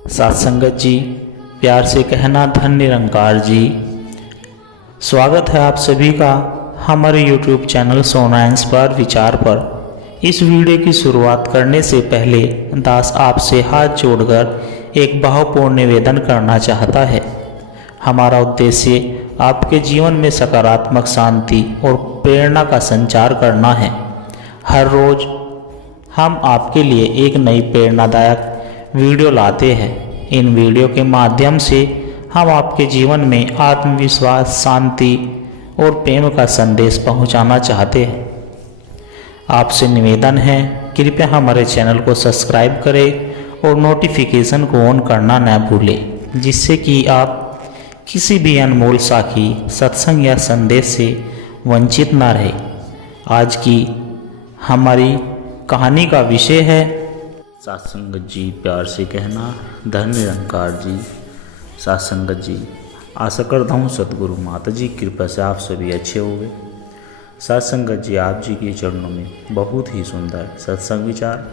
साथ संगत जी, प्यार से कहना धन निरंकार जी। स्वागत है आप सभी का हमारे YouTube चैनल सोना इंस्पायर विचार पर। इस वीडियो की शुरुआत करने से पहले दास आपसे हाथ जोड़कर एक भावपूर्ण निवेदन करना चाहता है। हमारा उद्देश्य आपके जीवन में सकारात्मक शांति और प्रेरणा का संचार करना है। हर रोज हम आपके लिए एक नई प्रेरणादायक वीडियो लाते हैं। इन वीडियो के माध्यम से हम आपके जीवन में आत्मविश्वास, शांति और प्रेम का संदेश पहुंचाना चाहते हैं। आपसे निवेदन है, कृपया हमारे चैनल को सब्सक्राइब करें और नोटिफिकेशन को ऑन करना न भूलें, जिससे कि आप किसी भी अनमोल साखी, सत्संग या संदेश से वंचित न रहे। आज की हमारी कहानी का विषय है सत्संगत जी, प्यार से कहना धन निरंकार जी। सत्संगत जी, आशा करता हूँ सतगुरु माता जी कृपा से आप सभी अच्छे होंगे। सत्संगत जी, आप जी के चरणों में बहुत ही सुंदर सत्संग विचार,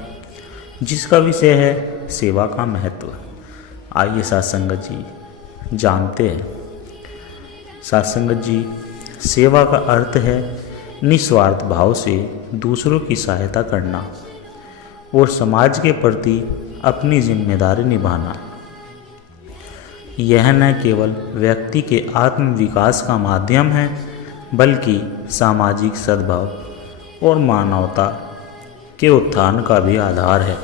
जिसका विषय है सेवा का महत्व। आइए सत्संगत जी जानते हैं। सत्संगत जी, सेवा का अर्थ है निस्वार्थ भाव से दूसरों की सहायता करना और समाज के प्रति अपनी जिम्मेदारी निभाना। यह न केवल व्यक्ति के आत्म विकास का माध्यम है, बल्कि सामाजिक सद्भाव और मानवता के उत्थान का भी आधार है।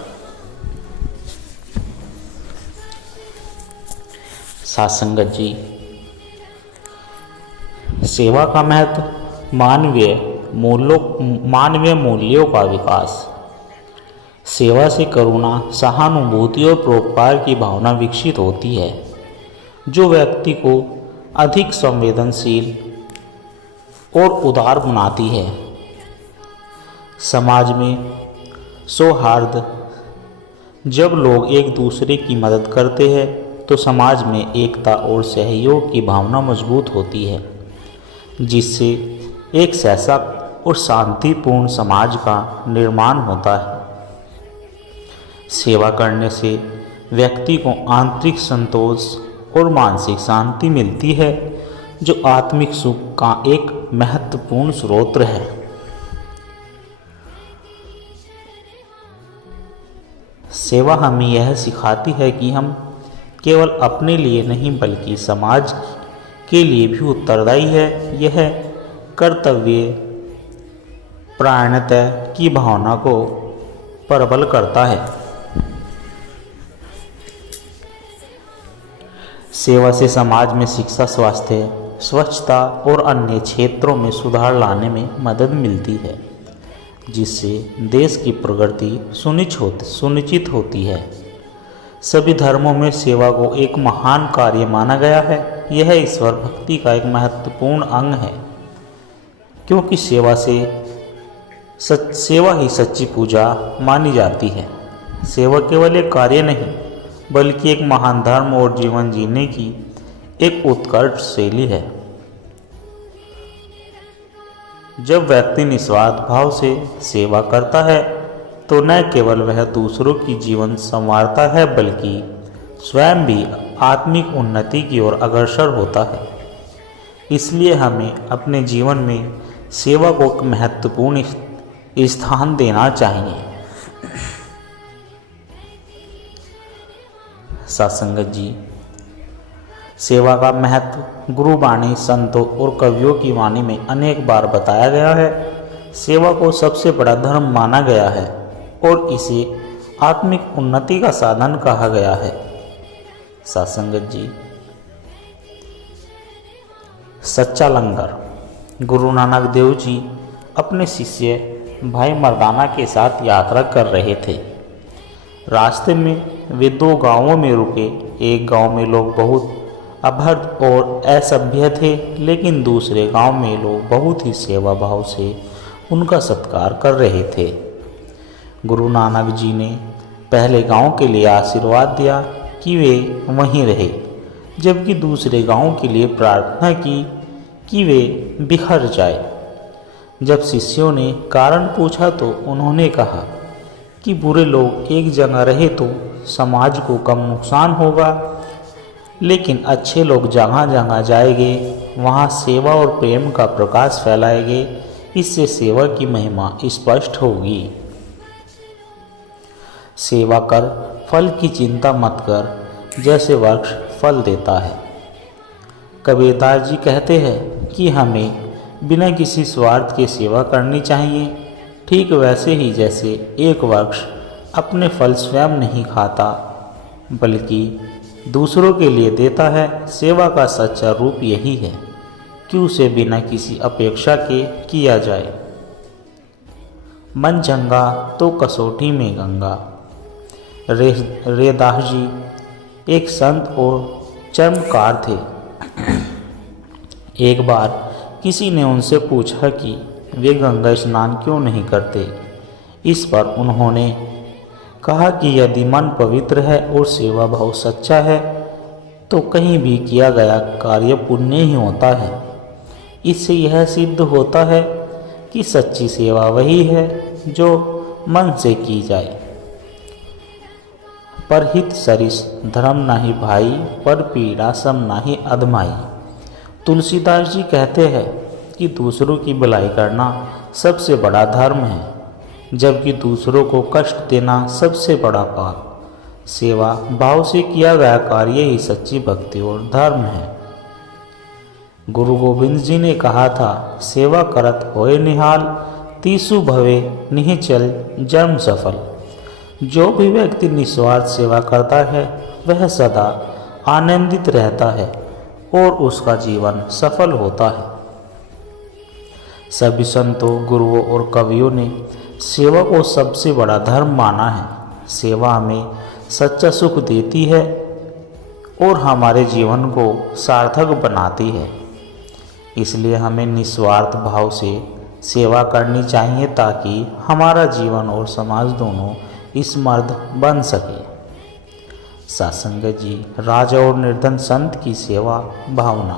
सत्संगत जी, सेवा का महत्व मानवीय मूल्यों का विकास। सेवा से करुणा, सहानुभूति और परोपकार की भावना विकसित होती है, जो व्यक्ति को अधिक संवेदनशील और उदार बनाती है। समाज में सौहार्द, जब लोग एक दूसरे की मदद करते हैं तो समाज में एकता और सहयोग की भावना मजबूत होती है, जिससे एक सशक्त और शांतिपूर्ण समाज का निर्माण होता है। सेवा करने से व्यक्ति को आंतरिक संतोष और मानसिक शांति मिलती है, जो आत्मिक सुख का एक महत्वपूर्ण स्रोत है। सेवा हमें यह सिखाती है कि हम केवल अपने लिए नहीं, बल्कि समाज के लिए भी उत्तरदायी है। यह कर्तव्य परायणता की भावना को प्रबल करता है। सेवा से समाज में शिक्षा, स्वास्थ्य, स्वच्छता और अन्य क्षेत्रों में सुधार लाने में मदद मिलती है, जिससे देश की प्रगति सुनिश्चित होती है। सभी धर्मों में सेवा को एक महान कार्य माना गया है। यह ईश्वर भक्ति का एक महत्वपूर्ण अंग है, क्योंकि सेवा ही सच्ची पूजा मानी जाती है। सेवा केवल एक कार्य नहीं, बल्कि एक महान धर्म और जीवन जीने की एक उत्कृष्ट शैली है। जब व्यक्ति निस्वार्थ भाव से सेवा करता है तो न केवल वह दूसरों की जीवन संवारता है, बल्कि स्वयं भी आत्मिक उन्नति की ओर अग्रसर होता है। इसलिए हमें अपने जीवन में सेवा को एक महत्वपूर्ण स्थान देना चाहिए। सत्संगत जी, सेवा का महत्व गुरु वाणी, संतों और कवियों की वाणी में अनेक बार बताया गया है। सेवा को सबसे बड़ा धर्म माना गया है और इसे आत्मिक उन्नति का साधन कहा गया है। सत्संगत जी, सच्चा लंगर। गुरु नानक देव जी अपने शिष्य भाई मर्दाना के साथ यात्रा कर रहे थे। रास्ते में वे 2 गांवों में रुके। एक गांव में लोग बहुत अभद्र और असभ्य थे, लेकिन दूसरे गांव में लोग बहुत ही सेवा भाव से उनका सत्कार कर रहे थे। गुरु नानक जी ने पहले गांव के लिए आशीर्वाद दिया कि वे वहीं रहे, जबकि दूसरे गांव के लिए प्रार्थना की कि वे बिखर जाए। जब शिष्यों ने कारण पूछा तो उन्होंने कहा कि बुरे लोग एक जगह रहे तो समाज को कम नुकसान होगा। लेकिन अच्छे लोग जहाँ जहाँ जाएंगे वहाँ सेवा और प्रेम का प्रकाश फैलाएंगे। इससे सेवा की महिमा स्पष्ट होगी। सेवा कर, फल की चिंता मत कर, जैसे वृक्ष फल देता है। कबीरदास जी कहते हैं कि हमें बिना किसी स्वार्थ के सेवा करनी चाहिए। ठीक वैसे ही जैसे एक वृक्ष अपने फल स्वयं नहीं खाता बल्कि दूसरों के लिए देता है, सेवा का सच्चा रूप यही है कि उसे बिना किसी अपेक्षा के किया जाए। मन चंगा तो कसौटी में गंगा। रेदास जी एक संत और चर्मकार थे। एक बार किसी ने उनसे पूछा कि वे गंगा स्नान क्यों नहीं करते। इस पर उन्होंने कहा कि यदि मन पवित्र है और सेवा भाव सच्चा है तो कहीं भी किया गया कार्य पुण्य ही होता है। इससे यह सिद्ध होता है कि सच्ची सेवा वही है जो मन से की जाए। परहित सरिस धर्म नाही भाई, पर पीड़ा सम नाही अधमाई। तुलसीदास जी कहते हैं कि दूसरों की भलाई करना सबसे बड़ा धर्म है, जबकि दूसरों को कष्ट देना सबसे बड़ा पाप। सेवा भाव से किया गया कार्य ही सच्ची भक्ति और धर्म है। गुरु गोविंद जी ने कहा था, सेवा करत होए निहाल, तीसु भवे निश्चल जन्म सफल। जो भी व्यक्ति निस्वार्थ सेवा करता है वह सदा आनंदित रहता है और उसका जीवन सफल होता है। सभी संतों, गुरुओं और कवियों ने सेवा को सबसे बड़ा धर्म माना है। सेवा हमें सच्चा सुख देती है और हमारे जीवन को सार्थक बनाती है। इसलिए हमें निस्वार्थ भाव से सेवा करनी चाहिए ताकि हमारा जीवन और समाज दोनों समृद्ध बन सके। सासंगत जी, राजा और निर्धन संत की सेवा भावना।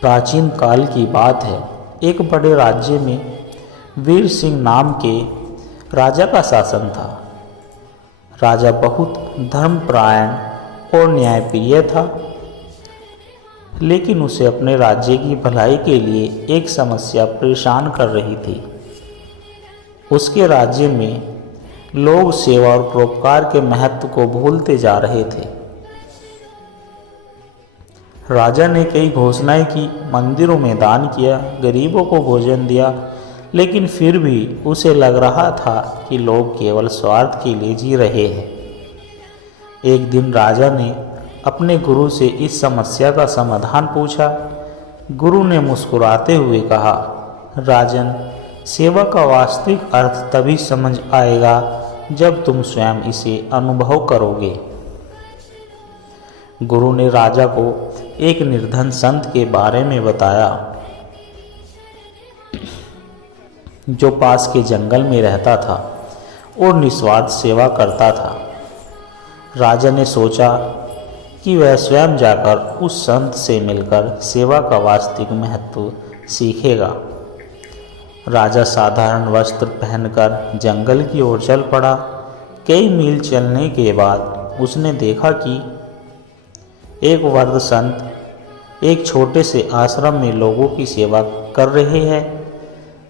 प्राचीन काल की बात है। एक बड़े राज्य में वीर सिंह नाम के राजा का शासन था। राजा बहुत धर्मपरायण और न्यायप्रिय था, लेकिन उसे अपने राज्य की भलाई के लिए एक समस्या परेशान कर रही थी। उसके राज्य में लोग सेवा और परोपकार के महत्व को भूलते जा रहे थे। राजा ने कई घोषणाएं की, मंदिरों में दान किया, गरीबों को भोजन दिया, लेकिन फिर भी उसे लग रहा था कि लोग केवल स्वार्थ के लिए जी रहे हैं। एक दिन राजा ने अपने गुरु से इस समस्या का समाधान पूछा। गुरु ने मुस्कुराते हुए कहा, राजन, सेवा का वास्तविक अर्थ तभी समझ आएगा जब तुम स्वयं इसे अनुभव करोगे। गुरु ने राजा को एक निर्धन संत के बारे में बताया जो पास के जंगल में रहता था और निस्वार्थ सेवा करता था। राजा ने सोचा कि वह स्वयं जाकर उस संत से मिलकर सेवा का वास्तविक महत्व सीखेगा। राजा साधारण वस्त्र पहनकर जंगल की ओर चल पड़ा। कई मील चलने के बाद उसने देखा कि एक वृद्ध संत एक छोटे से आश्रम में लोगों की सेवा कर रहे हैं।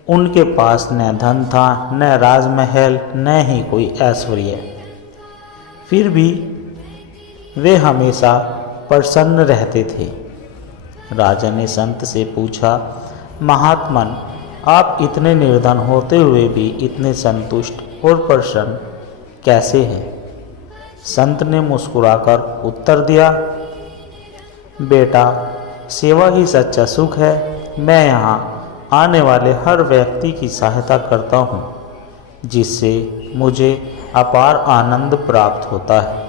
उनके पास न धन था, न राजमहल, न ही कोई ऐश्वर्य। फिर भी वे हमेशा प्रसन्न रहते थे। राजा ने संत से पूछा, महात्मन, आप इतने निर्धन होते हुए भी इतने संतुष्ट और प्रसन्न कैसे हैं? संत ने मुस्कुराकर उत्तर दिया, बेटा, सेवा ही सच्चा सुख है। मैं यहाँ आने वाले हर व्यक्ति की सहायता करता हूँ, जिससे मुझे अपार आनंद प्राप्त होता है।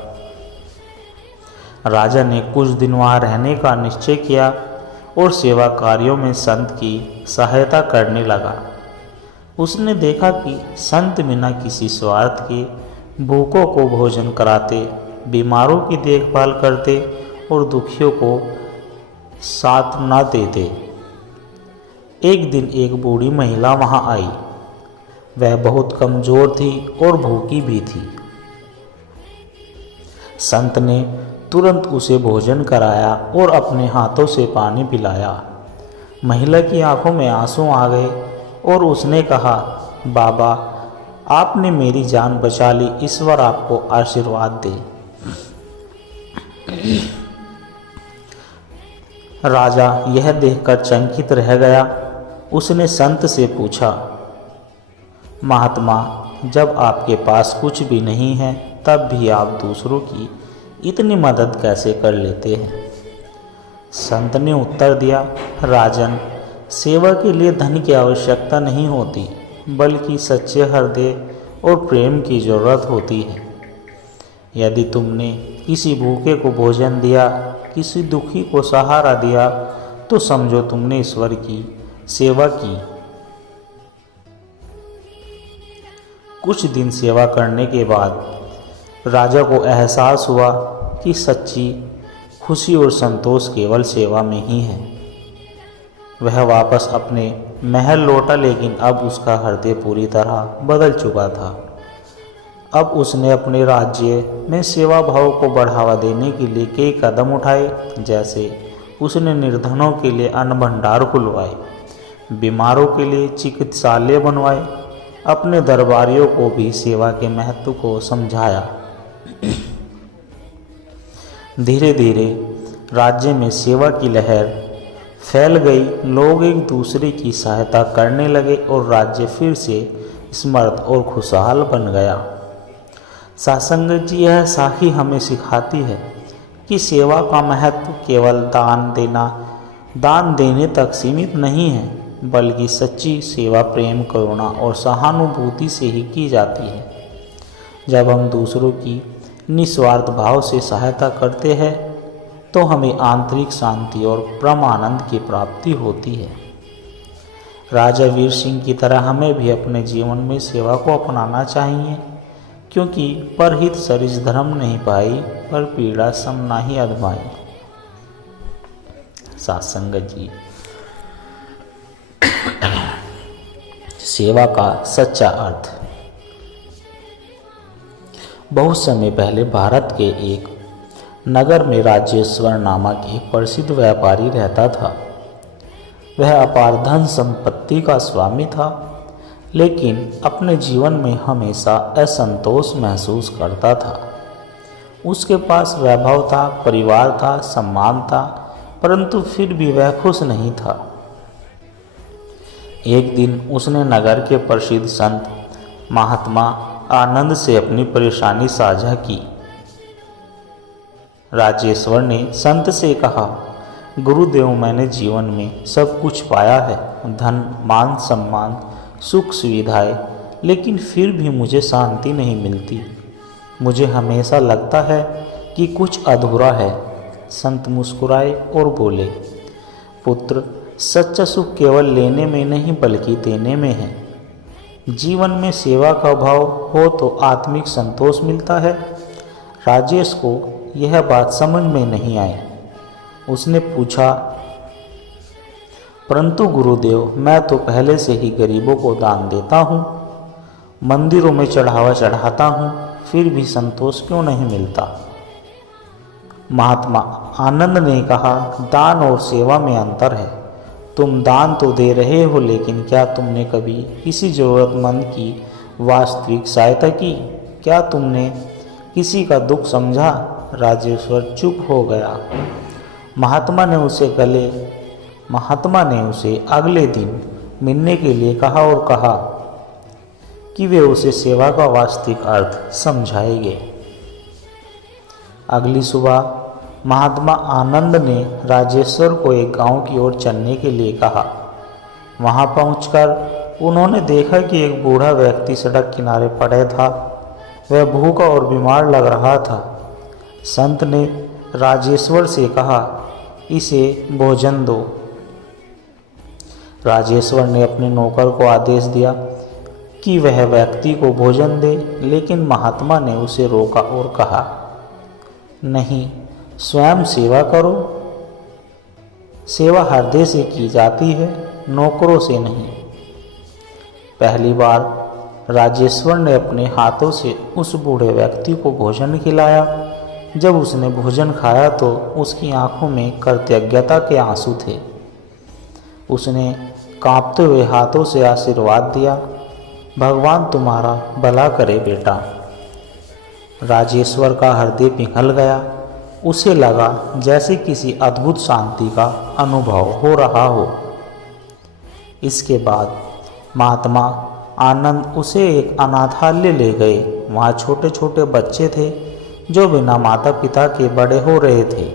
राजा ने कुछ दिन वहाँ रहने का निश्चय किया और सेवा कार्यों में संत की सहायता करने लगा। उसने देखा कि संत बिना किसी स्वार्थ के भूखों को भोजन कराते, बीमारों की देखभाल करते और दुखियों को सांत्वना देते। एक दिन एक बूढ़ी महिला वहां आई। वह बहुत कमजोर थी और भूखी भी थी। संत ने तुरंत उसे भोजन कराया और अपने हाथों से पानी पिलाया। महिला की आंखों में आंसू आ गए और उसने कहा, बाबा, आपने मेरी जान बचा ली, ईश्वर आपको आशीर्वाद दे। राजा यह देखकर चकित रह गया। उसने संत से पूछा, महात्मा, जब आपके पास कुछ भी नहीं है तब भी आप दूसरों की इतनी मदद कैसे कर लेते हैं? संत ने उत्तर दिया, राजन, सेवा के लिए धन की आवश्यकता नहीं होती, बल्कि सच्चे हृदय और प्रेम की जरूरत होती है। यदि तुमने किसी भूखे को भोजन दिया, किसी दुखी को सहारा दिया, तो समझो तुमने ईश्वर की सेवा की। कुछ दिन सेवा करने के बाद राजा को एहसास हुआ कि सच्ची खुशी और संतोष केवल सेवा में ही है। वह वापस अपने महल लौटा, लेकिन अब उसका हृदय पूरी तरह बदल चुका था। अब उसने अपने राज्य में सेवा भाव को बढ़ावा देने के लिए कई कदम उठाए, जैसे उसने निर्धनों के लिए अन्न भंडार खुलवाए, बीमारों के लिए चिकित्सालय बनवाए, अपने दरबारियों को भी सेवा के महत्व को समझाया। धीरे धीरे राज्य में सेवा की लहर फैल गई। लोग एक दूसरे की सहायता करने लगे और राज्य फिर से समृद्ध और खुशहाल बन गया। सासंगत जी, यह साखी हमें सिखाती है कि सेवा का महत्व केवल दान देने तक सीमित नहीं है, बल्कि सच्ची सेवा प्रेम, करुणा और सहानुभूति से ही की जाती है। जब हम दूसरों की निस्वार्थ भाव से सहायता करते हैं तो हमें आंतरिक शांति और परम आनंद की प्राप्ति होती है। राजा वीर सिंह की तरह हमें भी अपने जीवन में सेवा को अपनाना चाहिए, क्योंकि परहित सरिस धर्म नहीं पाई, पर पीड़ा सम नाही अधमाई। सासंगत जी, सेवा का सच्चा अर्थ। बहुत समय पहले भारत के एक नगर में राजेश्वर नामक एक प्रसिद्ध व्यापारी रहता था। वह अपार धन संपत्ति का स्वामी था, लेकिन अपने जीवन में हमेशा असंतोष महसूस करता था। उसके पास वैभव था, परिवार था, सम्मान था, परंतु फिर भी वह खुश नहीं था। एक दिन उसने नगर के प्रसिद्ध संत महात्मा आनंद से अपनी परेशानी साझा की। राजेश्वर ने संत से कहा, गुरुदेव, मैंने जीवन में सब कुछ पाया है, धन, मान, सम्मान, सुख सुविधाएं, लेकिन फिर भी मुझे शांति नहीं मिलती। मुझे हमेशा लगता है कि कुछ अधूरा है। संत मुस्कुराए और बोले, पुत्र, सच्चा सुख केवल लेने में नहीं बल्कि देने में है। जीवन में सेवा का भाव हो तो आत्मिक संतोष मिलता है। राजेश को यह बात समझ में नहीं आई। उसने पूछा, परंतु गुरुदेव, मैं तो पहले से ही गरीबों को दान देता हूँ, मंदिरों में चढ़ावा चढ़ाता हूँ, फिर भी संतोष क्यों नहीं मिलता? महात्मा आनंद ने कहा, दान और सेवा में अंतर है। तुम दान तो दे रहे हो, लेकिन क्या तुमने कभी किसी जरूरतमंद की वास्तविक सहायता की? क्या तुमने किसी का दुख समझा? राजेश्वर चुप हो गया। महात्मा ने उसे अगले दिन मिलने के लिए कहा और कहा कि वे उसे सेवा का वास्तविक अर्थ समझाएंगे। अगली सुबह महात्मा आनंद ने राजेश्वर को एक गांव की ओर चलने के लिए कहा। वहां पहुंचकर उन्होंने देखा कि एक बूढ़ा व्यक्ति सड़क किनारे पड़े था। वह भूखा और बीमार लग रहा था। संत ने राजेश्वर से कहा, इसे भोजन दो। राजेश्वर ने अपने नौकर को आदेश दिया कि वह व्यक्ति को भोजन दे, लेकिन महात्मा ने उसे रोका और कहा, नहीं, स्वयं सेवा करो। सेवा हृदय से की जाती है, नौकरों से नहीं। पहली बार राजेश्वर ने अपने हाथों से उस बूढ़े व्यक्ति को भोजन खिलाया। जब उसने भोजन खाया तो उसकी आंखों में कृतज्ञता के आंसू थे। उसने कांपते हुए हाथों से आशीर्वाद दिया, भगवान तुम्हारा भला करे बेटा। राजेश्वर का हृदय पिघल गया। उसे लगा जैसे किसी अद्भुत शांति का अनुभव हो रहा हो। इसके बाद महात्मा आनंद उसे एक अनाथालय ले गए। वहाँ छोटे छोटे बच्चे थे जो बिना माता पिता के बड़े हो रहे थे।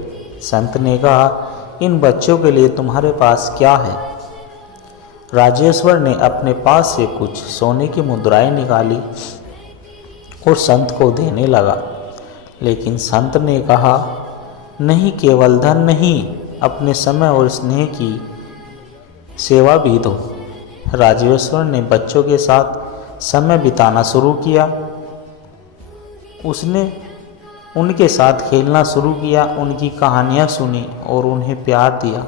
संत ने कहा, इन बच्चों के लिए तुम्हारे पास क्या है? राजेश्वर ने अपने पास से कुछ सोने की मुद्राएं निकाली और संत को देने लगा। लेकिन संत ने कहा, नहीं, केवल धन नहीं, अपने समय और स्नेह की सेवा भी दो। राजेश्वर ने बच्चों के साथ समय बिताना शुरू किया। उसने उनके साथ खेलना शुरू किया, उनकी कहानियाँ सुनी और उन्हें प्यार दिया।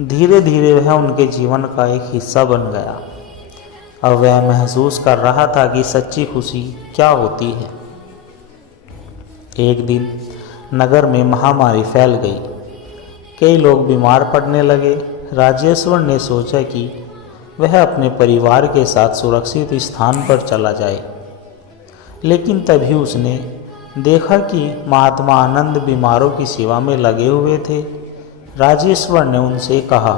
धीरे धीरे वह उनके जीवन का एक हिस्सा बन गया। अब वह महसूस कर रहा था कि सच्ची खुशी क्या होती है। एक दिन नगर में महामारी फैल गई। कई लोग बीमार पड़ने लगे। राजेश्वर ने सोचा कि वह अपने परिवार के साथ सुरक्षित स्थान पर चला जाए। लेकिन तभी उसने देखा कि महात्मा आनंद बीमारों की सेवा में लगे हुए थे। राजेश्वर ने उनसे कहा,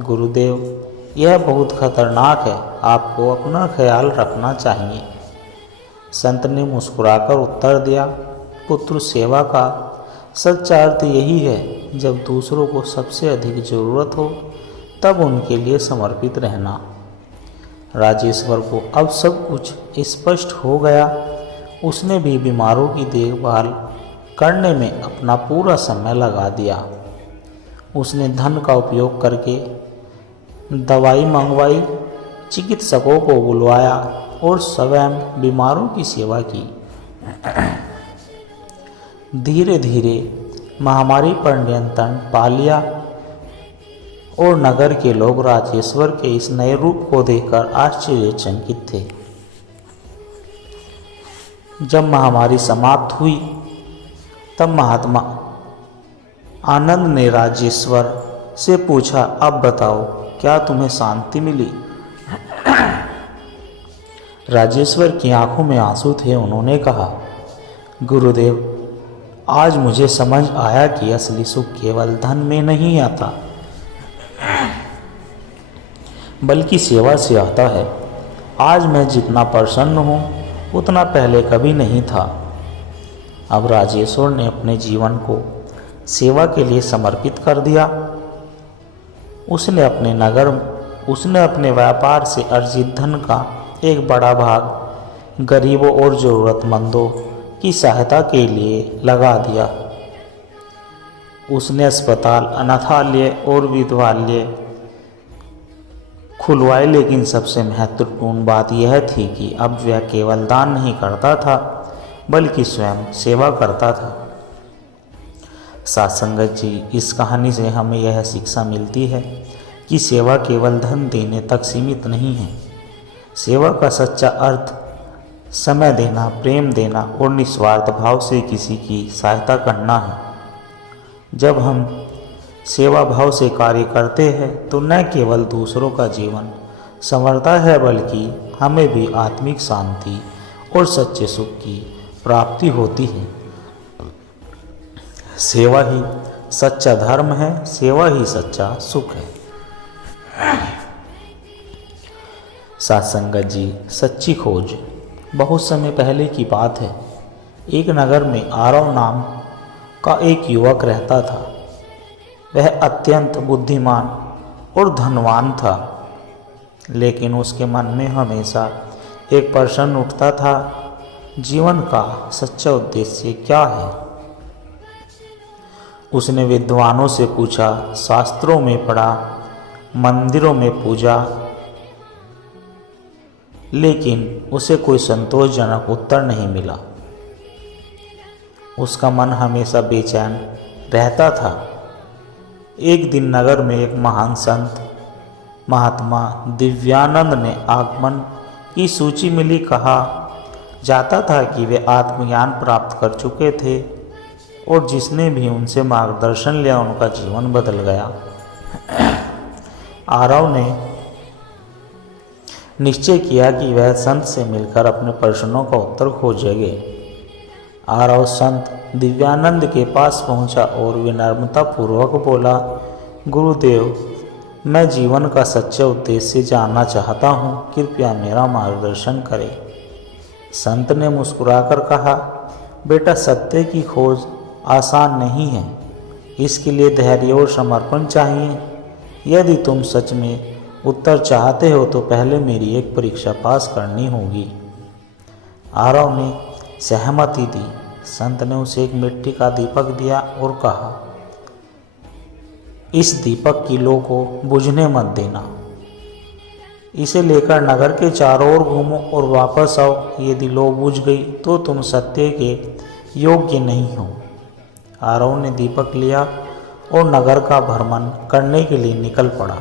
गुरुदेव, यह बहुत खतरनाक है, आपको अपना ख्याल रखना चाहिए। संत ने मुस्कुराकर उत्तर दिया, पुत्र, सेवा का सच्चा अर्थ यही है, जब दूसरों को सबसे अधिक ज़रूरत हो तब उनके लिए समर्पित रहना। राजेश्वर को अब सब कुछ स्पष्ट हो गया। उसने भी बीमारों की देखभाल करने में अपना पूरा समय लगा दिया। उसने धन का उपयोग करके दवाई मंगवाई, चिकित्सकों को बुलवाया और स्वयं बीमारों की सेवा की। धीरे धीरे महामारी पर नियंत्रण पा लिया और नगर के लोग राजेश्वर के इस नए रूप को देखकर आश्चर्यचकित थे। जब महामारी समाप्त हुई तब महात्मा आनंद ने राजेश्वर से पूछा, अब बताओ, क्या तुम्हें शांति मिली? राजेश्वर की आंखों में आंसू थे। उन्होंने कहा, गुरुदेव, आज मुझे समझ आया कि असली सुख केवल धन में नहीं आता, बल्कि सेवा से आता है। आज मैं जितना प्रसन्न हूँ उतना पहले कभी नहीं था। अब राजेश्वर ने अपने जीवन को सेवा के लिए समर्पित कर दिया। उसने अपने व्यापार से अर्जित धन का एक बड़ा भाग गरीबों और ज़रूरतमंदों की सहायता के लिए लगा दिया। उसने अस्पताल, अनाथालय और विधवालय खुलवाए। लेकिन सबसे महत्वपूर्ण बात यह थी कि अब वह केवल दान नहीं करता था, बल्कि स्वयं सेवा करता था। साथ संगत जी, इस कहानी से हमें यह शिक्षा मिलती है कि सेवा केवल धन देने तक सीमित नहीं है। सेवा का सच्चा अर्थ समय देना, प्रेम देना और निस्वार्थ भाव से किसी की सहायता करना है। जब हम सेवा भाव से कार्य करते हैं तो न केवल दूसरों का जीवन संवरता है, बल्कि हमें भी आत्मिक शांति और सच्चे सुख की प्राप्ति होती है। सेवा ही सच्चा धर्म है, सेवा ही सच्चा सुख है। साथ संगत जी, सच्ची खोज। बहुत समय पहले की बात है। एक नगर में आरव नाम का एक युवक रहता था। वह अत्यंत बुद्धिमान और धनवान था, लेकिन उसके मन में हमेशा एक प्रश्न उठता था, जीवन का सच्चा उद्देश्य क्या है? उसने विद्वानों से पूछा, शास्त्रों में पढ़ा, मंदिरों में पूजा, लेकिन उसे कोई संतोषजनक उत्तर नहीं मिला। उसका मन हमेशा बेचैन रहता था। एक दिन नगर में एक महान संत महात्मा दिव्यानंद ने आगमन की सूची मिली। कहा जाता था कि वे आत्मज्ञान प्राप्त कर चुके थे और जिसने भी उनसे मार्गदर्शन लिया उनका जीवन बदल गया। आरव ने निश्चय किया कि वह संत से मिलकर अपने प्रश्नों का उत्तर खोजेंगे। आरव संत दिव्यानंद के पास पहुंचा और विनम्रता पूर्वक बोला, गुरुदेव, मैं जीवन का सच्चा उद्देश्य जानना चाहता हूँ, कृपया मेरा मार्गदर्शन करें। संत ने मुस्कुराकर कहा, बेटा, सत्य की खोज आसान नहीं है, इसके लिए धैर्य और समर्पण चाहिए। यदि तुम सच में उत्तर चाहते हो तो पहले मेरी एक परीक्षा पास करनी होगी। आरव ने सहमति दी। संत ने उसे एक मिट्टी का दीपक दिया और कहा, इस दीपक की लौ को बुझने मत देना। इसे लेकर नगर के चारों ओर घूमो और वापस आओ। यदि लौ बुझ गई तो तुम सत्य के योग्य नहीं हो। आरव ने दीपक लिया और नगर का भ्रमण करने के लिए निकल पड़ा।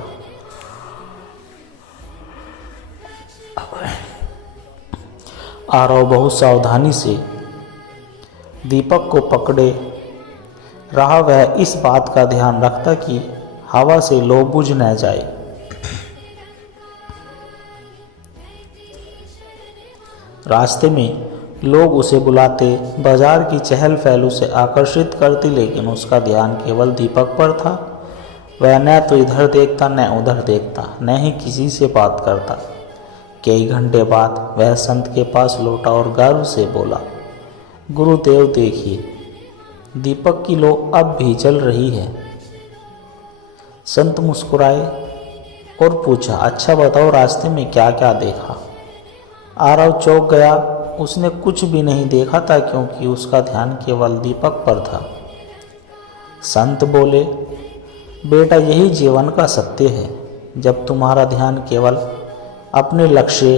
आरव बहुत सावधानी से दीपक को पकड़े रहा। वह इस बात का ध्यान रखता कि हवा से लौ बुझ न जाए। रास्ते में लोग उसे बुलाते, बाजार की चहल पहल उसे आकर्षित करती, लेकिन उसका ध्यान केवल दीपक पर था। वह न तो इधर देखता न उधर देखता, न ही किसी से बात करता। कई घंटे बाद वह संत के पास लौटा और गर्व से बोला, गुरुदेव, देखिए, दीपक की लौ अब भी जल रही है। संत मुस्कुराए और पूछा, अच्छा बताओ, रास्ते में क्या क्या देखा? आरव चौंक गया। उसने कुछ भी नहीं देखा था क्योंकि उसका ध्यान केवल दीपक पर था। संत बोले, बेटा, यही जीवन का सत्य है। जब तुम्हारा ध्यान केवल अपने लक्ष्य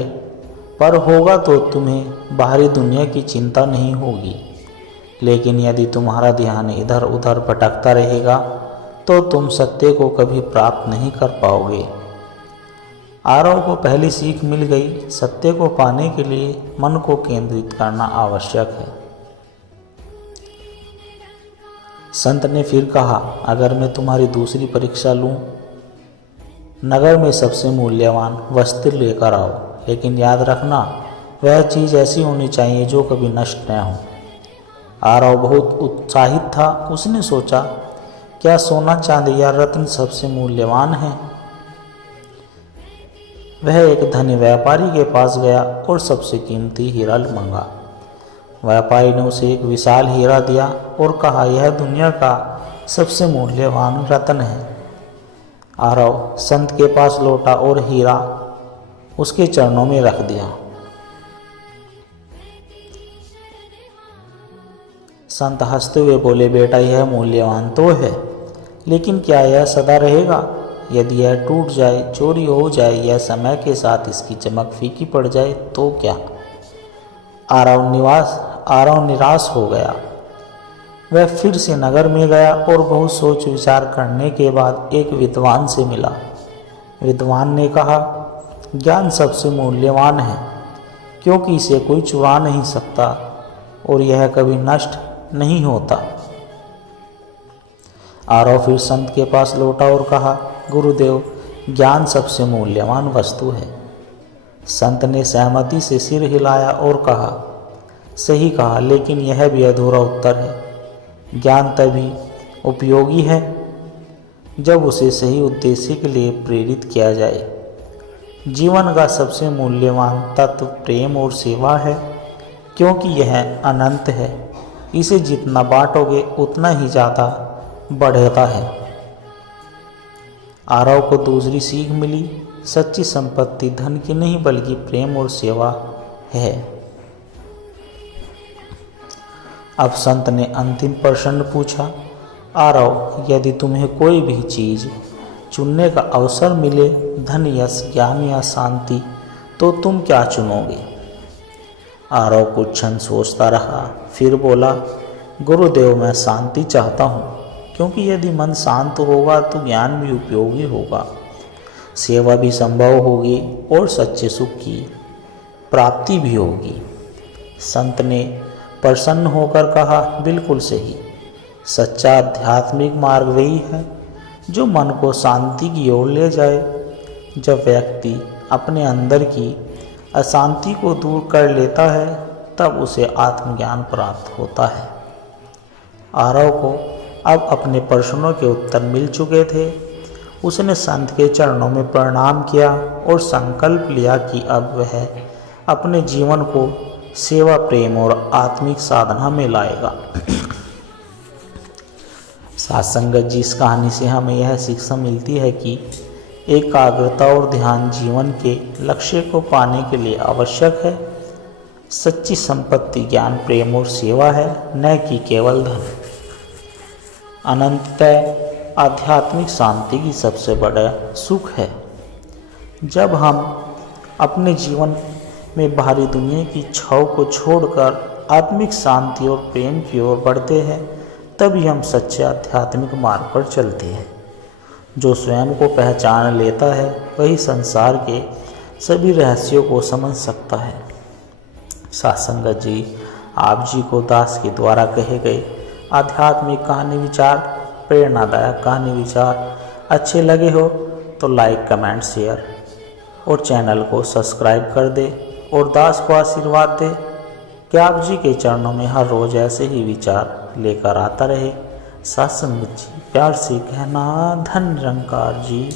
पर होगा तो तुम्हें बाहरी दुनिया की चिंता नहीं होगी, लेकिन यदि तुम्हारा ध्यान इधर उधर भटकता रहेगा तो तुम सत्य को कभी प्राप्त नहीं कर पाओगे। आरव को पहली सीख मिल गई, सत्य को पाने के लिए मन को केंद्रित करना आवश्यक है। संत ने फिर कहा, अगर मैं तुम्हारी दूसरी परीक्षा लूं, नगर में सबसे मूल्यवान वस्तु लेकर आओ, लेकिन याद रखना वह चीज़ ऐसी होनी चाहिए जो कभी नष्ट न हो। आरव बहुत उत्साहित था। उसने सोचा, क्या सोना, चांदी या रत्न सबसे मूल्यवान है? वह एक धनी व्यापारी के पास गया और सबसे कीमती हीरा मांगा। व्यापारी ने उसे एक विशाल हीरा दिया और कहा, यह दुनिया का सबसे मूल्यवान रत्न है। आरव संत के पास लौटा और हीरा उसके चरणों में रख दिया। संत हंसते हुए बोले, बेटा, यह मूल्यवान तो है, लेकिन क्या यह सदा रहेगा? यदि यह टूट जाए, चोरी हो जाए या समय के साथ इसकी चमक फीकी पड़ जाए तो क्या? आरव निराश हो गया। वह फिर से नगर में गया और बहुत सोच विचार करने के बाद एक विद्वान से मिला। विद्वान ने कहा, ज्ञान सबसे मूल्यवान है क्योंकि इसे कोई चुरा नहीं सकता और यह कभी नष्ट नहीं होता। आरव फिर संत के पास लौटा और कहा, गुरुदेव, ज्ञान सबसे मूल्यवान वस्तु है। संत ने सहमति से सिर हिलाया और कहा, सही कहा, लेकिन यह भी अधूरा उत्तर है। ज्ञान तभी उपयोगी है जब उसे सही उद्देश्य के लिए प्रेरित किया जाए। जीवन का सबसे मूल्यवान तत्व प्रेम और सेवा है क्योंकि यह अनंत है। इसे जितना बांटोगे उतना ही ज़्यादा बढ़ता है। आरव को दूसरी सीख मिली, सच्ची संपत्ति धन की नहीं बल्कि प्रेम और सेवा है। अब संत ने अंतिम प्रश्न पूछा, आरव, यदि तुम्हें कोई भी चीज़ चुनने का अवसर मिले, धन, यश, ज्ञान या शांति, तो तुम क्या चुनोगे? आरव कुछ क्षण सोचता रहा, फिर बोला, गुरुदेव, मैं शांति चाहता हूँ क्योंकि यदि मन शांत होगा तो ज्ञान भी उपयोगी होगा, सेवा भी संभव होगी और सच्चे सुख की प्राप्ति भी होगी। संत ने प्रसन्न होकर कहा, बिल्कुल सही। सच्चा आध्यात्मिक मार्ग वही है जो मन को शांति की ओर ले जाए। जब व्यक्ति अपने अंदर की अशांति को दूर कर लेता है तब उसे आत्मज्ञान प्राप्त होता है। आरव को अब अपने प्रश्नों के उत्तर मिल चुके थे। उसने संत के चरणों में प्रणाम किया और संकल्प लिया कि अब वह अपने जीवन को सेवा, प्रेम और आत्मिक साधना में लाएगा। साथ संगत जी, इस कहानी से हमें यह शिक्षा मिलती है कि एकाग्रता और ध्यान जीवन के लक्ष्य को पाने के लिए आवश्यक है। सच्ची संपत्ति ज्ञान, प्रेम और सेवा है, न कि केवल धन। अनंततः आध्यात्मिक शांति की सबसे बड़ा सुख है। जब हम अपने जीवन में बाहरी दुनिया की छाव को छोड़कर आत्मिक शांति और प्रेम की ओर बढ़ते हैं, तभी हम सच्चे आध्यात्मिक मार्ग पर चलते हैं। जो स्वयं को पहचान लेता है वही संसार के सभी रहस्यों को समझ सकता है। साथ संगत जी, आप जी को दास के द्वारा कहे गए आध्यात्मिक कहानी विचार, प्रेरणादायक कहानी विचार अच्छे लगे हो तो लाइक, कमेंट, शेयर और चैनल को सब्सक्राइब कर दे और दास को आशीर्वाद दे कि आप जी के चरणों में हर रोज़ ऐसे ही विचार लेकर आता रहे। साथ संगत जी, प्यार से कहना, धन निरंकार जी।